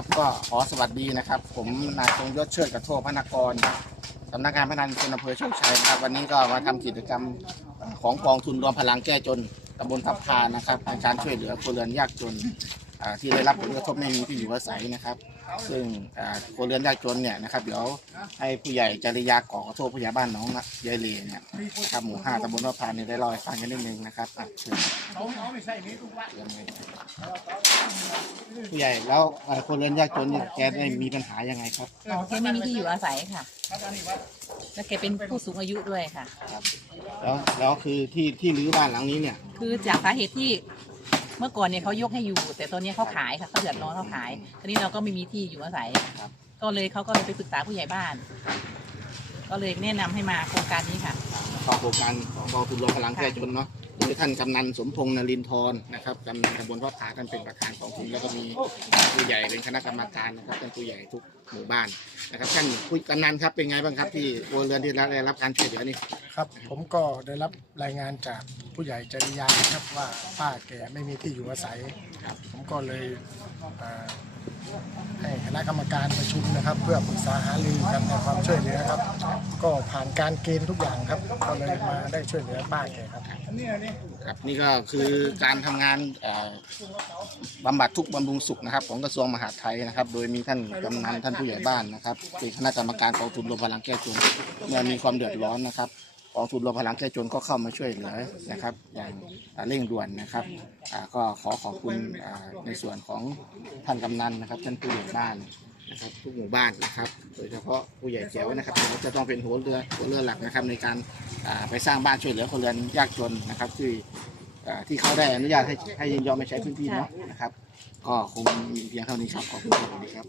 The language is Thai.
ครับก็ขอสวัสดีนะครับ ผมนายทรงยศเชิดกระโทกพนากรสำนักงานพัฒนาชุมชนอำเภอโชคชัยนะครับวันนี้ก็มาทำกิจกรรมของกองทุนรวมพลังแก้จนตำบลทับพานะครับในการช่วยเหลือคนเรือนยากจน ที่ได้รับผลกระทบไม่มีที่อยู่อาศัยนะครับ ซึ่งอ่าครัวเรือนยากจนเนี่ยนะครับเดี๋ยวให้ผู้ใหญ่จริยากอกระโทกผู้ใหญ่บ้านหน้องนะยายเลเนี่ยนะครับหมู่ห้าตำบลทับพาเนี่ยได้เล่าให้ฟังกันนิดนึงนะครับอะเชิญยังไงผู้ใหญ่แล้วเอ่อคนเรือนยากจนเนี่ยแกได้มีปัญหายังไงครับอ๋อแกไม่มีที่อยู่อาศัยค่ะแล้วแกเป็นผู้สูงอายุด้วยค่ะแล้วแล้วคือที่ที่รื้อบ้านหลังนี้เนี่ย คือจากสาเหตุที่ เมื่อก่อนเนี่ยเขายกให้อยู่ แต่ตอนนี้เขาขายค่ะเขาเดือดร้อนเขาขายทีนี้เราก็ไม่มีที่อยู่อาศัยครับก็เลยเขาก็เลยไปปรึกษาผู้ใหญ่บ้าน ก็เลยแนะนำให้มาโครงการนี้ค่ะ ต่อโครงการของกองทุนรวมพลังแก้จนเนาะโดยท่านกำนันสมพงษ์นรินทร์นะครับกำนันตำบลพ่อผาท่านเป็นประธานของทุนแล้วก็มีผู้ใหญ่เป็นคณะกรรมการนะครับเป็นผู้ใหญ่ทุกหมู่บ้านนะครับท่านผู้กำนันครับเป็นไงบ้างครับที่ครัวเรือนที่ได้รับการช่วยเหลือนี่ ครับผมก็ได้รับรายงานจาก ผู้ใหญ่จริยานะครับว่าป้าแกไม่มีที่อยู่อาศัยครับผมก็เลยเอ่อให้คณะกรรมการประชุมนะครับ เพื่อปรึกษาหารือกันในความช่วยเหลือครับ ก็ผ่านการเกณฑ์ทุกอย่างครับก็เลยมาได้ช่วยเหลือป้าแกครับ ครับนี่ก็คือการทำงานเอ่อบำบัดทุกข์บำรุงสุขนะครับ ของกระทรวงมหาดไทยนะครับ โดยมีท่านกำนันท่านผู้ใหญ่บ้านนะครับเป็นคณะกรรมการกองทุนรวมพลังแก้จนเมื่อมีความเดือดร้อนนะครับ องทุนรวมพลังแก้จนก็เข้ามาช่วยเหลือนะครับ อย่างเร่งด่วนนะครับก็ขอขอบคุณในส่วนของท่านกำนันนะครับท่านผู้ใหญ่บ้านนะครับทุกหมู่บ้านนะครับ โดยเฉพาะผู้ใหญ่เขียวนะครับจะต้องเป็นหัวเรือหัวเรือหลักนะครับ ในการไปสร้างบ้านช่วยเหลือคนเรือนยากจนนะครับที่ที่เขาได้อนุญาตให้ให้ยินยอมไปใช้พื้นที่เนาะนะครับ ก็คงมีเพียงเท่านี้ครับขอบคุณครับสวัสดีครับ